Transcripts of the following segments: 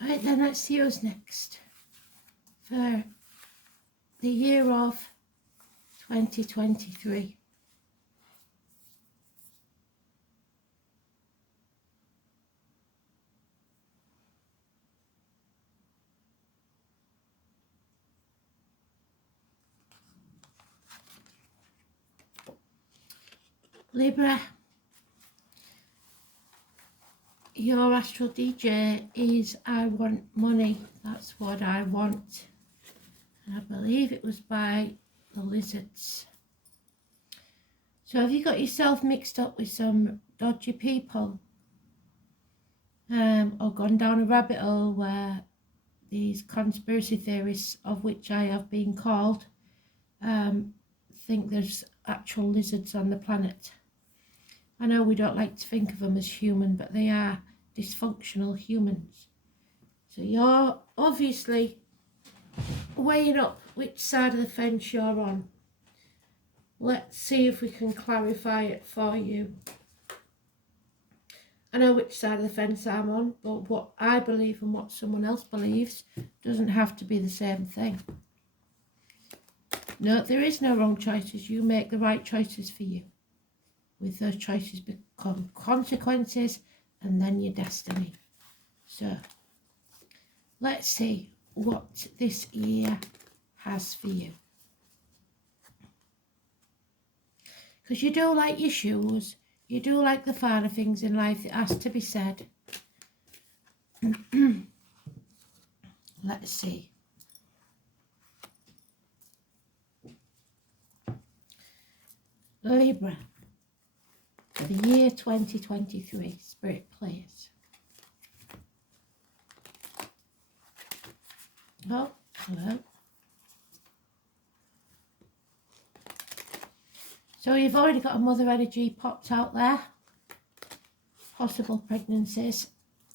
Right then, let's see who's next for the year of 2023. Libra, your astral DJ is I want money. That's what I want. And I believe it was by the Lizards. So have you got yourself mixed up with some dodgy people? Or gone down a rabbit hole where these conspiracy theorists, of which I have been called, think there's actual lizards on the planet. I know we don't like to think of them as human, but they are dysfunctional humans. So you're obviously weighing up which side of the fence you're on. Let's see if we can clarify it for you. I know which side of the fence I'm on, but what I believe and what someone else believes doesn't have to be the same thing. No, there is no wrong choices. You make the right choices for you. With those choices become consequences and then your destiny. So, let's see what this year has for you. Because you do like your shoes, you do like the finer things in life that has to be said. Let's see. Libra, for the year 2023, Spirit please. Oh, hello. So you've already got a mother energy popped out there. Possible pregnancies.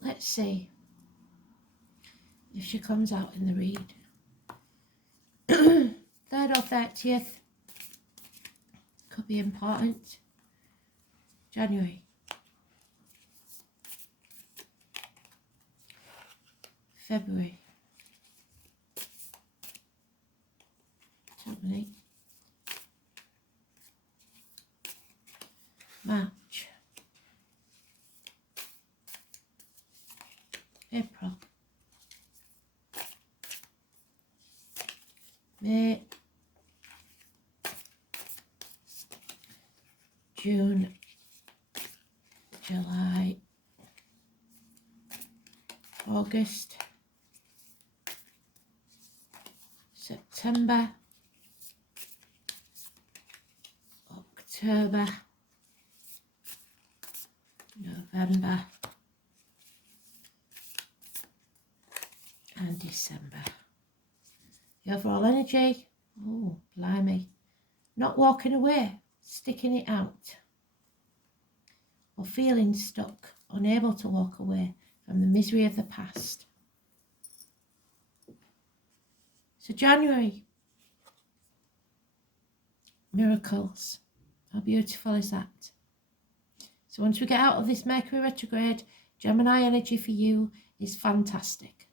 Let's see if she comes out in the read. 3rd or 30th. Could be important. January. February. January. March. April. May. June. July. August. September. October. November and December. The overall energy, oh blimey, not walking away, sticking it out, or feeling stuck, unable to walk away from the misery of the past. So January, miracles, how beautiful is that? So once we get out of this Mercury retrograde, Gemini energy for you is fantastic.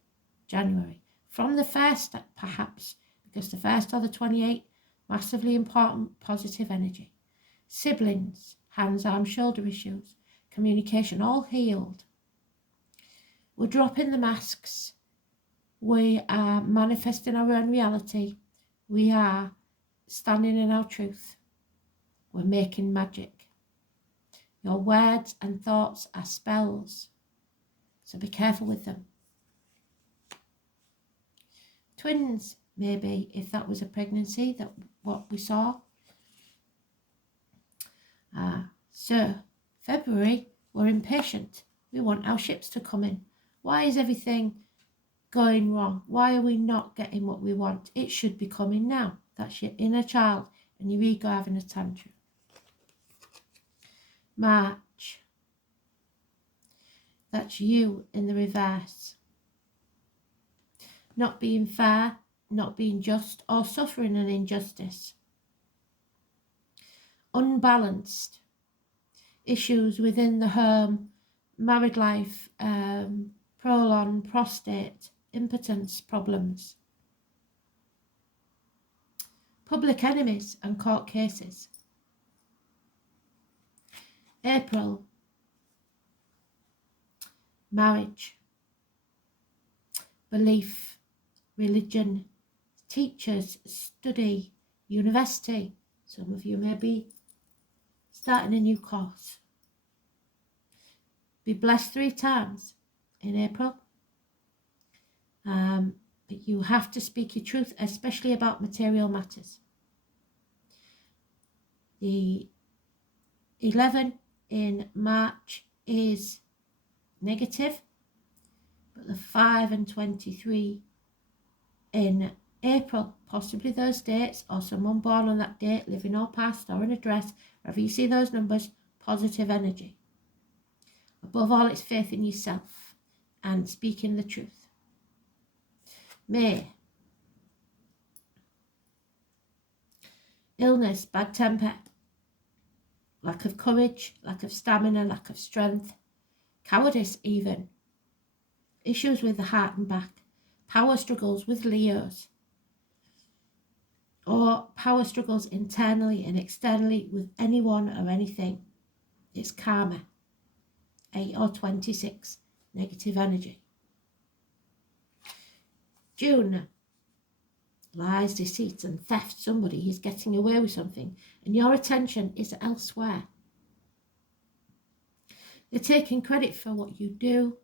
January. From the 1st, perhaps, because the 1st or the 28th, massively important positive energy. Siblings, hands, arms, shoulder issues, communication, all healed. We're dropping the masks. We are manifesting our own reality. We are standing in our truth. We're making magic. Your words and thoughts are spells, so be careful with them. Twins, maybe, if that was a pregnancy, that what we saw. So, February, we're impatient. We want our ships to come in. Why is everything going wrong? Why are we not getting what we want? It should be coming now. That's your inner child and your ego having a tantrum. March. That's you in the reverse. Not being fair, not being just, or suffering an injustice. Unbalanced. Issues within the home, married life, colon, prostate, impotence problems, public enemies and court cases. April, marriage, belief, religion, teachers, study, university. Some of you may be starting a new course. Be blessed 3 times in April. But you have to speak your truth, especially about material matters. The 11 in March is negative, but the 5 and 23 in April, possibly those dates, or someone born on that date, living or past, or an address, wherever you see those numbers, positive energy. Above all, it's faith in yourself and speaking the truth. May, illness, bad temper, lack of courage, lack of stamina, lack of strength, cowardice even, issues with the heart and back, power struggles with Leos, or power struggles internally and externally with anyone or anything. It's karma. 8 or 26, negative energy. June, lies, deceit and theft. Somebody is getting away with something and your attention is elsewhere. They're taking credit for what you do.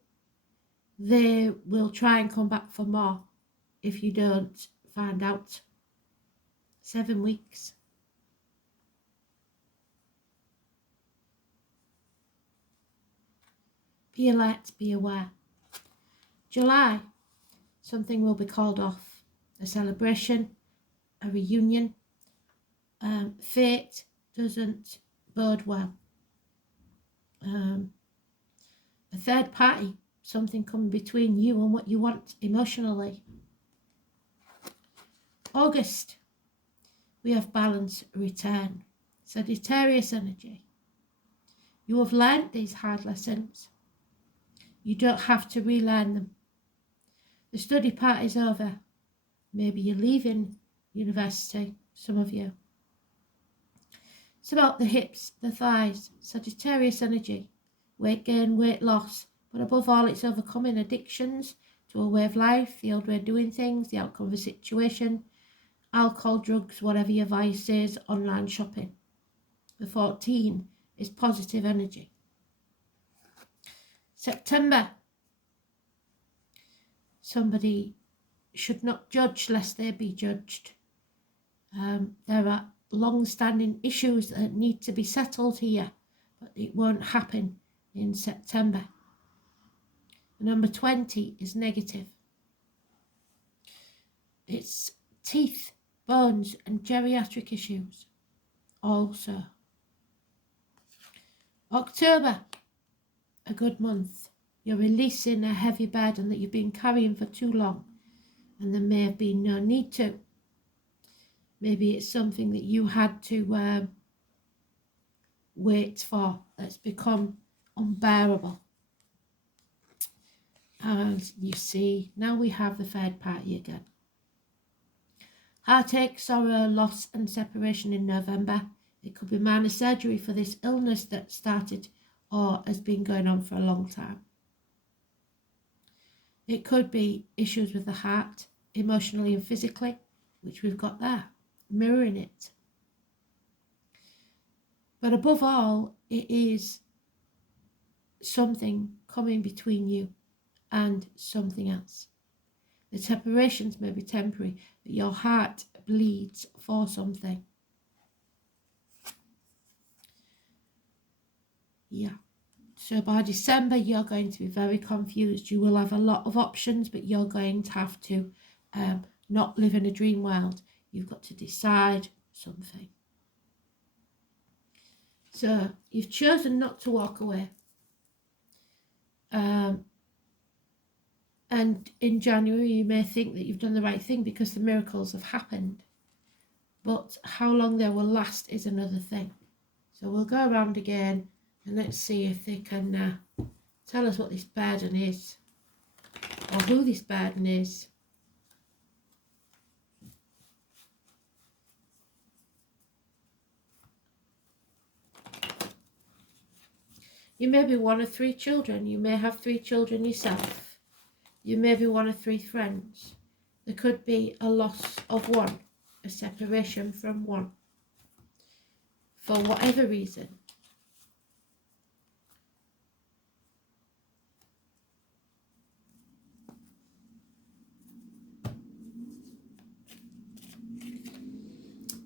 They will try and come back for more if you don't find out. 7 weeks. Be alert, be aware. July, something will be called off. A celebration, a reunion. Fate doesn't bode well. A third party, something coming between you and what you want emotionally. August, we have balance, return. Sagittarius energy. You have learned these hard lessons. You don't have to relearn them. The study part is over. Maybe you're leaving university, some of you. It's about the hips, the thighs, Sagittarius energy, weight gain, weight loss, but above all it's overcoming addictions to a way of life, the old way of doing things, the outcome of a situation, alcohol, drugs, whatever your vice is, online shopping. The 14 is positive energy. September, somebody should not judge lest they be judged. There are long-standing issues that need to be settled here, but it won't happen in September. Number 20 is negative. It's teeth, bones and geriatric issues also. October, a good month. You're releasing a heavy burden that you've been carrying for too long and there may have been no need to. Maybe it's something that you had to wait for that's become unbearable. As you see, now we have the third party again. Heartache, sorrow, loss and separation in November. It could be minor surgery for this illness that started or has been going on for a long time. It could be issues with the heart, emotionally and physically, which we've got there, mirroring it. But above all, it is something coming between you and something else. The separations may be temporary, but your heart bleeds for something. Yeah. So by December, you're going to be very confused. You will have a lot of options, but you're going to have to not live in a dream world. You've got to decide something. So you've chosen not to walk away. And in January, you may think that you've done the right thing because the miracles have happened. But how long they will last is another thing. So we'll go around again and let's see if they can tell us what this burden is. or who this burden is. You may be one of 3 children. You may have 3 children yourself. You may be one of 3 friends. There could be a loss of one, a separation from one, for whatever reason.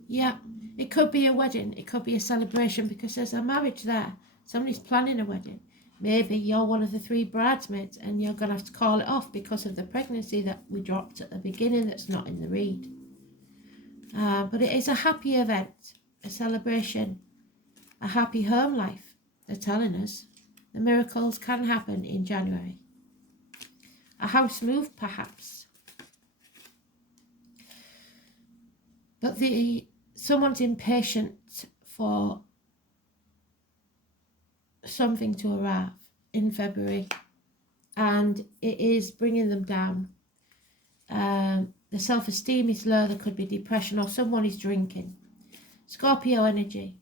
Yeah, it could be a wedding. It could be a celebration, because there's a marriage there. Somebody's planning a wedding. Maybe you're one of the 3 bridesmaids and you're going to have to call it off because of the pregnancy that we dropped at the beginning that's not in the read. But it is a happy event, a celebration, a happy home life, they're telling us. The miracles can happen in January. A house move, perhaps. But someone's impatient for something to arrive in February, and it is bringing them down. The self-esteem is low. There could be depression, or someone is drinking. Scorpio energy.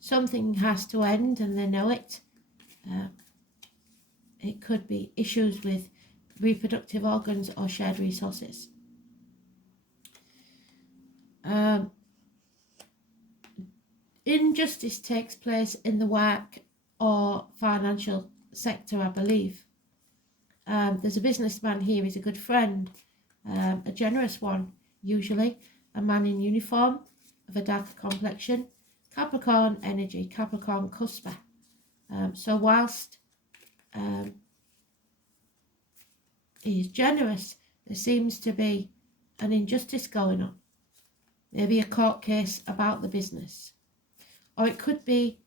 Something has to end and they know it. It could be issues with reproductive organs or shared resources. Injustice takes place in the work or financial sector, I believe. There's a businessman here. He's a good friend, a generous one, usually. A man in uniform of a darker complexion. Capricorn energy, Capricorn cusper. So whilst he is generous, there seems to be an injustice going on. Maybe a court case about the business. Or it could be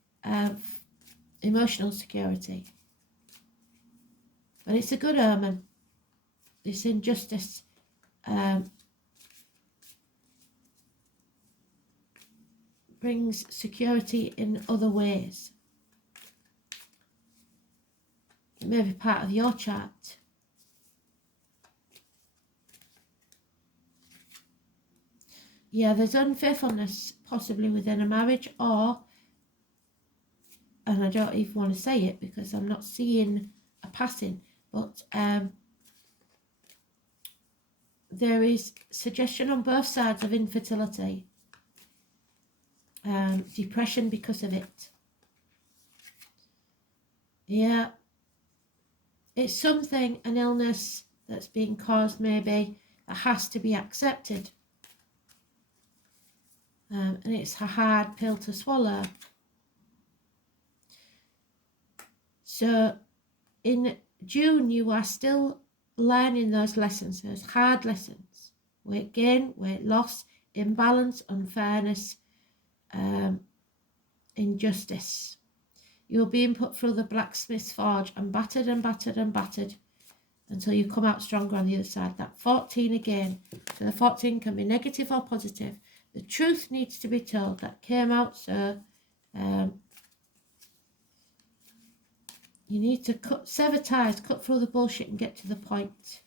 emotional security. But it's a good omen. This injustice brings security in other ways. It may be part of your chart. Yeah, there's unfaithfulness possibly within a marriage, or, and I don't even want to say it because I'm not seeing a passing, but there is suggestion on both sides of infertility, depression because of it. Yeah, it's something, an illness that's being caused maybe, that has to be accepted. And it's a hard pill to swallow. So in June, you are still learning those lessons, those hard lessons. Weight gain, weight loss, imbalance, unfairness, injustice. You're being put through the blacksmith's forge and battered and battered and battered until you come out stronger on the other side. That 14 again. So the 14 can be negative or positive. The truth needs to be told. That came out, so you need to sever ties, cut through the bullshit and get to the point.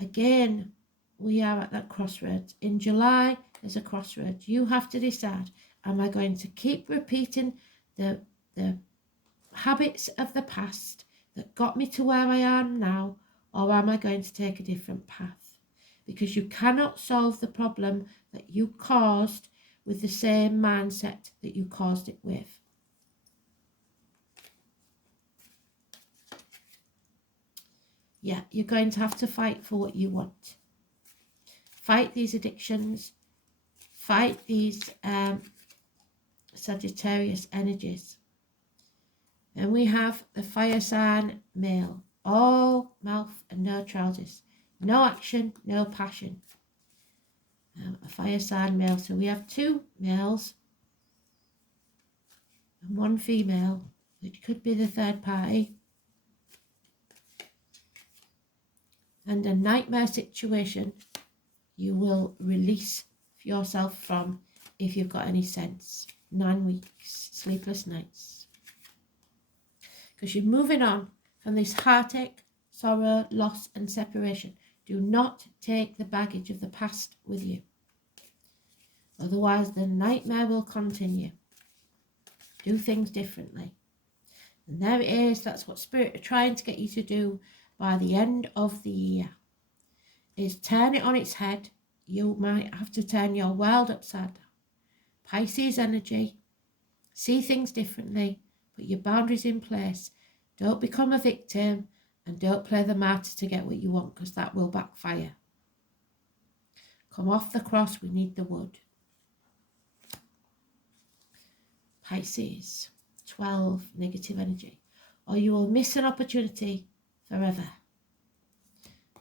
Again, we are at that crossroads. In July, there's a crossroads. You have to decide, am I going to keep repeating the habits of the past that got me to where I am now, or am I going to take a different path? Because you cannot solve the problem that you caused with the same mindset that you caused it with. Yeah, you're going to have to fight for what you want. Fight these addictions. Fight these Sagittarius energies. And we have the fire sign male. All mouth and no trousers. No action, no passion. A fire sign male. So we have 2 males and 1 female, which could be the third party. And a nightmare situation you will release yourself from if you've got any sense. 9 weeks, sleepless nights. Because you're moving on from this heartache, sorrow, loss and separation. Do not take the baggage of the past with you. Otherwise, the nightmare will continue. Do things differently. And there it is. That's what Spirit are trying to get you to do by the end of the year. Is turn it on its head. You might have to turn your world upside down. Pisces energy. See things differently. Put your boundaries in place. Don't become a victim. And don't play the martyr to get what you want, because that will backfire. Come off the cross. We need the wood. Pisces. 12. Negative energy. Or you will miss an opportunity forever.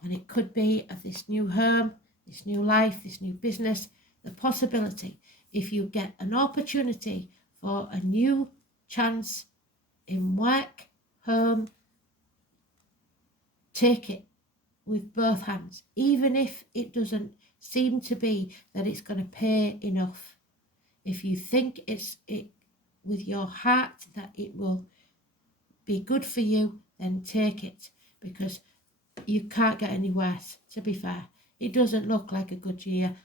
And it could be of this new home, this new life, this new business, the possibility. If you get an opportunity for a new chance in work, home, take it with both hands. Even if it doesn't seem to be that it's going to pay enough. If you think it's with your heart that it will be good for you, then take it, because you can't get any worse, to be fair. It doesn't look like a good year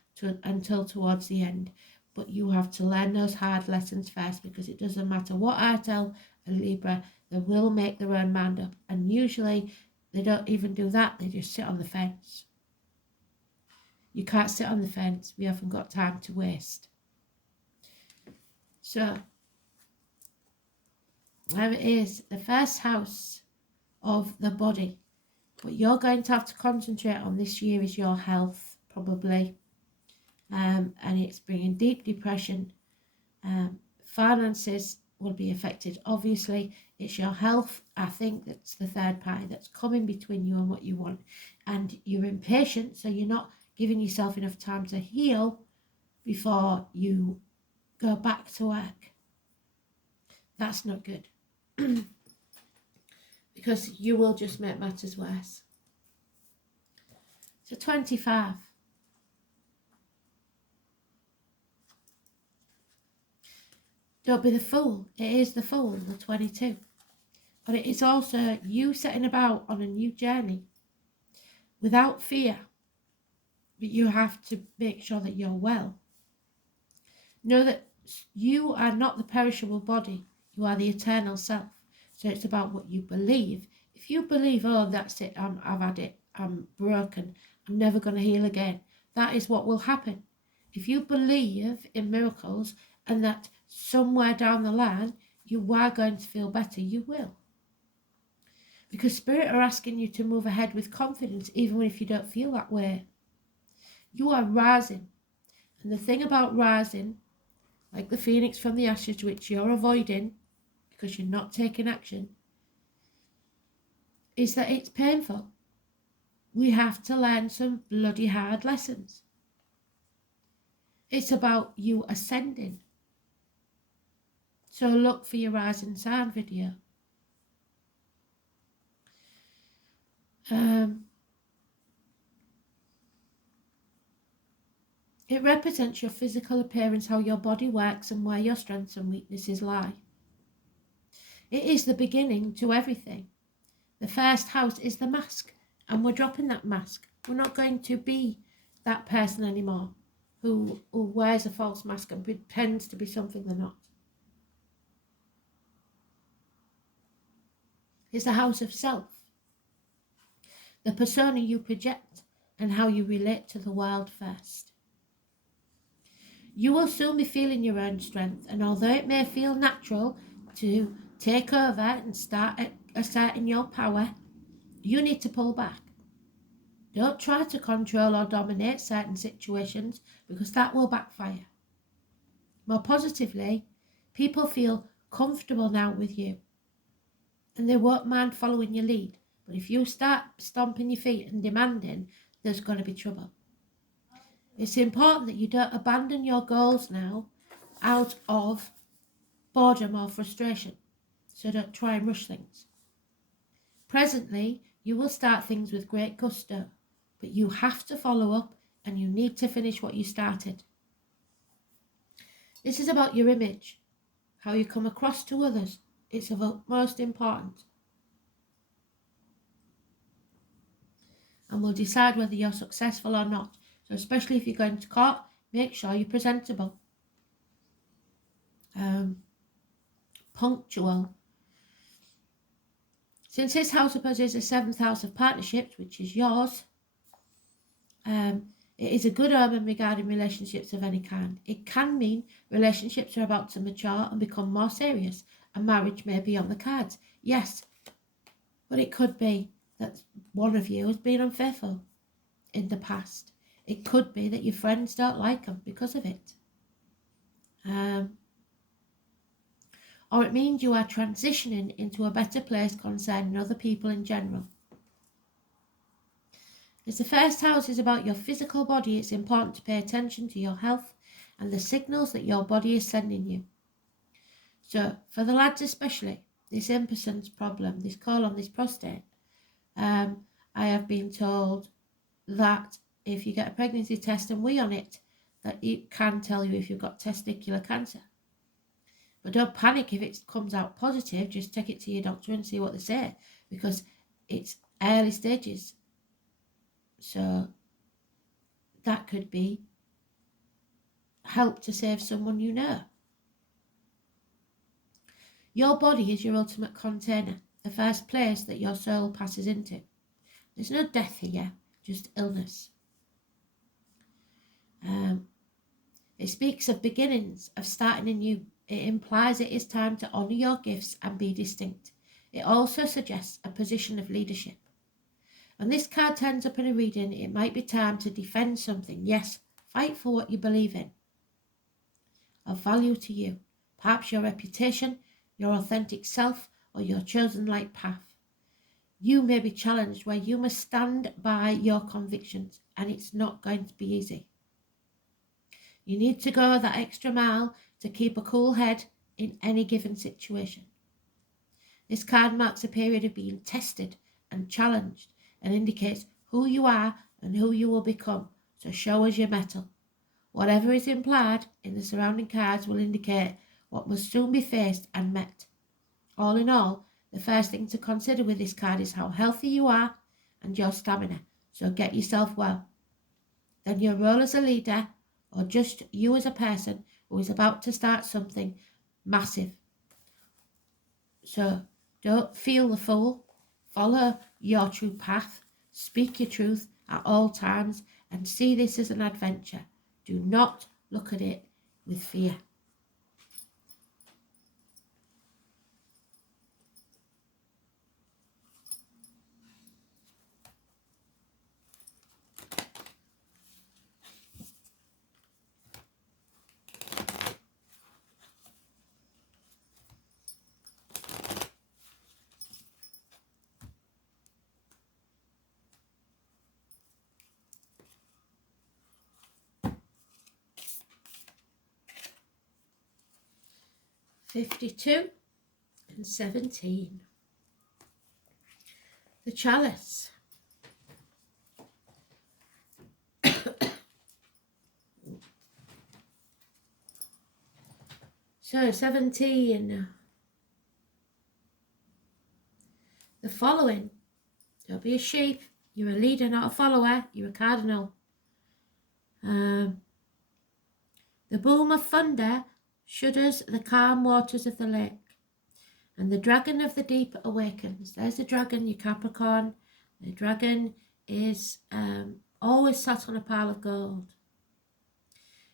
until towards the end, but you have to learn those hard lessons first, because it doesn't matter what I tell a Libra, they will make their own mind up, and usually they don't even do that, they just sit on the fence. You can't sit on the fence, we haven't got time to waste. So, there it is, the first house of the body. What you're going to have to concentrate on this year is your health, probably. And it's bringing deep depression. Finances will be affected. Obviously, it's your health, I think, that's the third party that's coming between you and what you want. And you're impatient, so you're not giving yourself enough time to heal before you go back to work. That's not good. Because you will just make matters worse. So 25. Don't be the fool. It is the fool, the 22. But it is also you setting about on a new journey without fear. But you have to make sure that you're well. Know that you are not the perishable body. You are the eternal self. So it's about what you believe. If you believe, oh, that's it, I've had it, I'm broken, I'm never going to heal again, that is what will happen. If you believe in miracles and that somewhere down the line you are going to feel better, you will. Because Spirit are asking you to move ahead with confidence, even if you don't feel that way. You are rising. And the thing about rising, like the phoenix from the ashes, which you're avoiding because you're not taking action, is that it's painful. We have to learn some bloody hard lessons. It's about you ascending. So look for your rising sign video. It represents your physical appearance, how your body works and where your strengths and weaknesses lie. It is the beginning to everything. The first house is the mask, and we're dropping that mask. We're not going to be that person anymore who wears a false mask and pretends to be something they're not. It's the house of self. The persona you project and how you relate to the world first. You will soon be feeling your own strength, and although it may feel natural to take over and start asserting your power, you need to pull back. Don't try to control or dominate certain situations, because that will backfire. More positively, people feel comfortable now with you, and they won't mind following your lead. But if you start stomping your feet and demanding, there's going to be trouble. It's important that you don't abandon your goals now out of boredom or frustration. So don't try and rush things. Presently, you will start things with great gusto, but you have to follow up and you need to finish what you started. This is about your image, how you come across to others. It's of utmost importance. and will decide whether you're successful or not. So especially if you're going to court, make sure you're presentable. Punctual. Since this house opposes the 7th house of partnerships, which is yours, it is a good omen regarding relationships of any kind. It can mean relationships are about to mature and become more serious, and marriage may be on the cards. Yes, but it could be that one of you has been unfaithful in the past. It could be that your friends don't like them because of it. Or it means you are transitioning into a better place concerning other people in general. As the first house is about your physical body, it's important to pay attention to your health and the signals that your body is sending you. So, for the lads especially, this impotence problem, this colon, this prostate, I have been told that if you get a pregnancy test and wee on it, that it can tell you if you've got testicular cancer. But don't panic if it comes out positive. Just take it to your doctor and see what they say, because it's early stages. So that could be help to save someone you know. Your body is your ultimate container, the first place that your soul passes into. There's no death here, just illness. It speaks of beginnings, of starting anew. It implies it is time to honour your gifts and be distinct. It also suggests a position of leadership. When this card turns up in a reading, it might be time to defend something. Yes, fight for what you believe in, of value to you. Perhaps your reputation, your authentic self, or your chosen light path. You may be challenged where you must stand by your convictions, and it's not going to be easy. You need to go that extra mile to keep a cool head in any given situation. This card marks a period of being tested and challenged and indicates who you are and who you will become, so show us your mettle. Whatever is implied in the surrounding cards will indicate what must soon be faced and met. All in all, the first thing to consider with this card is how healthy you are and your stamina, so get yourself well. Then your role as a leader, or just you as a person who is about to start something massive. So don't feel the fool. Follow your true path. Speak your truth at all times and see this as an adventure. Do not look at it with fear. $52 and $17. The chalice. So 17. The following. Don't be a sheep. You're a leader, not a follower. You're a cardinal. The boom of thunder shudders the calm waters of the lake, and the dragon of the deep awakens. There's the dragon, your Capricorn. The dragon is always sat on a pile of gold.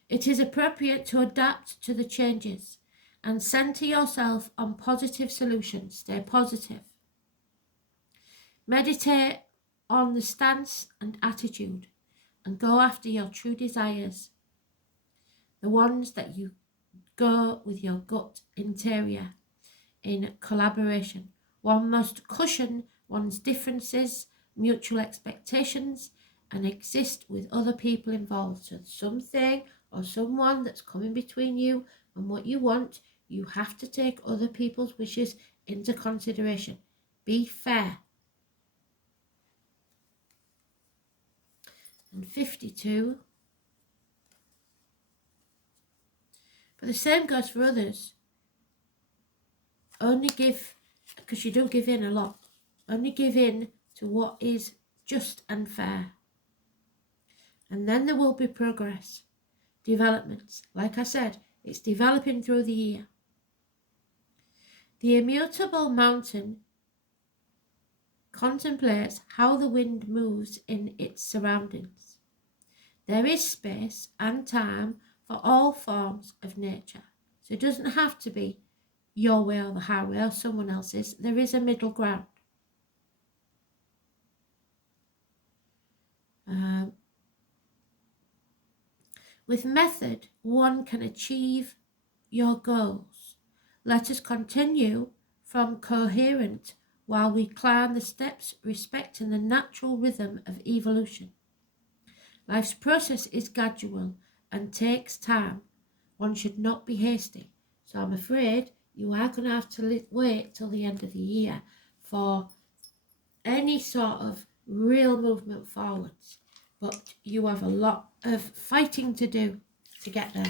It is appropriate to adapt to the changes and center yourself on positive solutions. Stay positive. Meditate on the stance and attitude and go after your true desires, the ones that you go with your gut interior in collaboration. One must cushion one's differences, mutual expectations, and exist with other people involved. So something or someone that's coming between you and what you want, you have to take other people's wishes into consideration. Be fair. And 52. But the same goes for others. Only give, because you do give in a lot, only give in to what is just and fair. And then there will be progress, developments. Like I said, it's developing through the year. The immutable mountain contemplates how the wind moves in its surroundings. There is space and time for all forms of nature. So it doesn't have to be your way or the highway or someone else's. There is a middle ground. With method, one can achieve your goals. Let us continue from coherent while we climb the steps respecting the natural rhythm of evolution. Life's process is gradual and takes time. One should not be hasty. So I'm afraid you are going to have to wait till the end of the year for any sort of real movement forwards. But you have a lot of fighting to do to get there.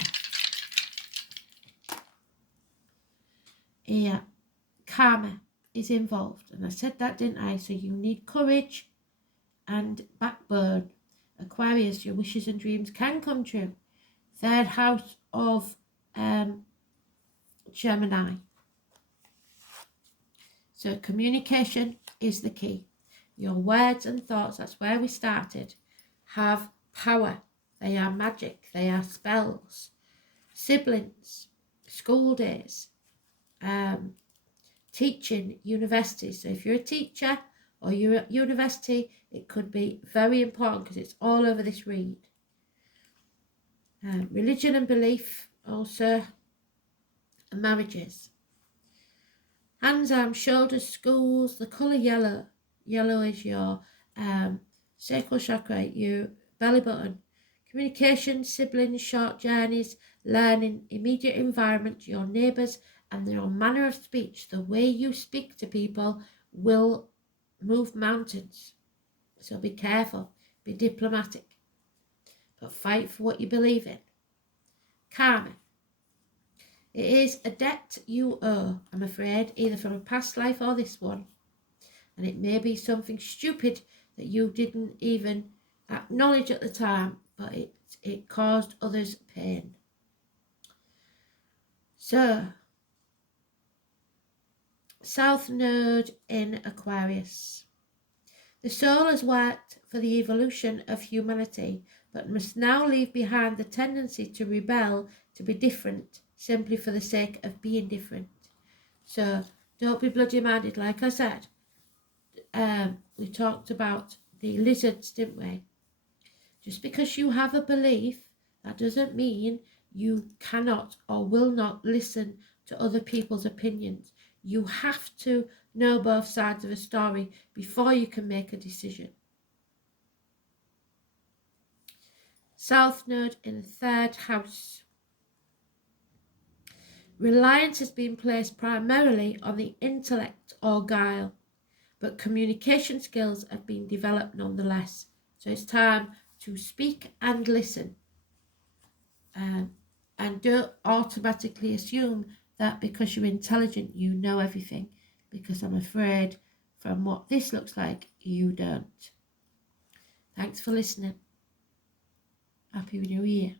Yeah, karma is involved. And I said that, didn't I? So you need courage and backbone. Aquarius, your wishes and dreams can come true. Third house of Gemini. So communication is the key. Your words and thoughts, that's where we started, have power. They are magic. They are spells. Siblings, school days, teaching, universities. So if you're a teacher or you're at university, it could be very important because it's all over this read. Religion and belief also, and marriages. Hands, arms, shoulders, schools, the colour yellow. Yellow is your sacral chakra, your belly button. Communication, siblings, short journeys, learning, immediate environment, your neighbours, and your manner of speech. The way you speak to people will move mountains. So be careful, be diplomatic, but fight for what you believe in. Karma. It is a debt you owe, I'm afraid, either from a past life or this one. And it may be something stupid that you didn't even acknowledge at the time, but it caused others pain. So, South Node in Aquarius. The soul has worked for the evolution of humanity, but must now leave behind the tendency to rebel, to be different, simply for the sake of being different. So, don't be bloody minded, like I said. We talked about the lizards, didn't we? Just because you have a belief, that doesn't mean you cannot or will not listen to other people's opinions. You have to know both sides of a story before you can make a decision. South Node in the third house. Reliance has been placed primarily on the intellect or guile, but communication skills have been developed nonetheless. So it's time to speak and listen. And don't automatically assume that because you're intelligent you know everything, because I'm afraid from what this looks like you don't. Thanks for listening. Happy New Year.